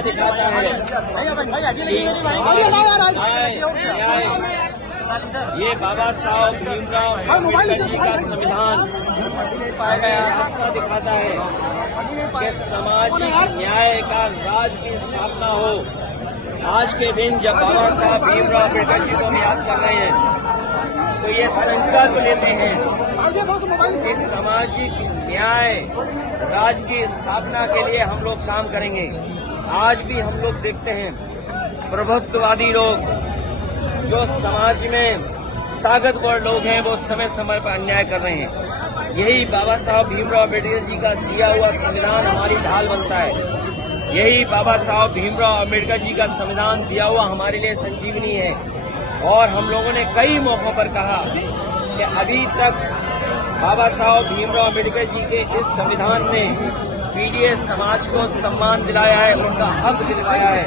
रास्ता दिखाता है ये बाबा साहब भीमराव अम्बेडकर जी का संविधान रास्ता दिखाता है कि सामाजिक न्याय का राज की स्थापना हो। आज के दिन जब बाबा साहब भीमराव अम्बेडकर जी को हम याद कर रहे हैं तो ये संकल्प लेते हैं कि सामाजिक न्याय राज की स्थापना के लिए हम लोग काम करेंगे। आज भी हम लोग देखते हैं प्रभुत्ववादी लोग जो समाज में ताकतवर लोग हैं वो समय समय पर अन्याय कर रहे हैं। यही बाबा साहब भीमराव अम्बेडकर जी का दिया हुआ संविधान हमारी ढाल बनता है। यही बाबा साहब भीमराव अम्बेडकर जी का संविधान दिया हुआ हमारे लिए संजीवनी है। और हम लोगों ने कई मौकों पर कहा कि अभी तक बाबा साहब भीमराव अम्बेडकर जी के इस संविधान ने पीडीएस समाज को सम्मान दिलाया है, उनका हक दिलवाया है।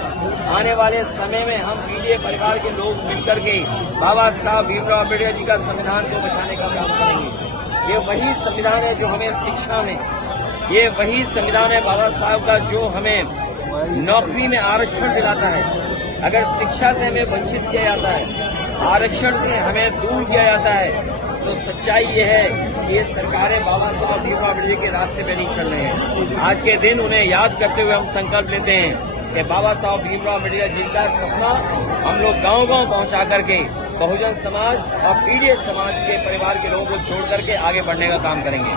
आने वाले समय में हम पीडीए परिवार के लोग मिलकर के बाबा साहब भीमराव अम्बेडकर जी का संविधान को बचाने का काम करेंगे। ये वही संविधान है जो हमें शिक्षा में, ये वही संविधान है बाबा साहब का जो हमें नौकरी में आरक्षण दिलाता है। अगर शिक्षा से हमें वंचित किया जाता है, आरक्षण से हमें दूर किया जाता है, तो सच्चाई ये है कि ये सरकारें बाबा साहब भीमराव अम्बेडकर के रास्ते पे नहीं चल रहे हैं। आज के दिन उन्हें याद करते हुए हम संकल्प लेते हैं कि बाबा साहब भीमराव अम्बेडकर जी का सपना हम लोग गांव-गांव पहुंचा करके बहुजन समाज और पीडीएस समाज के परिवार के लोगों को छोड़ करके आगे बढ़ने का काम करेंगे।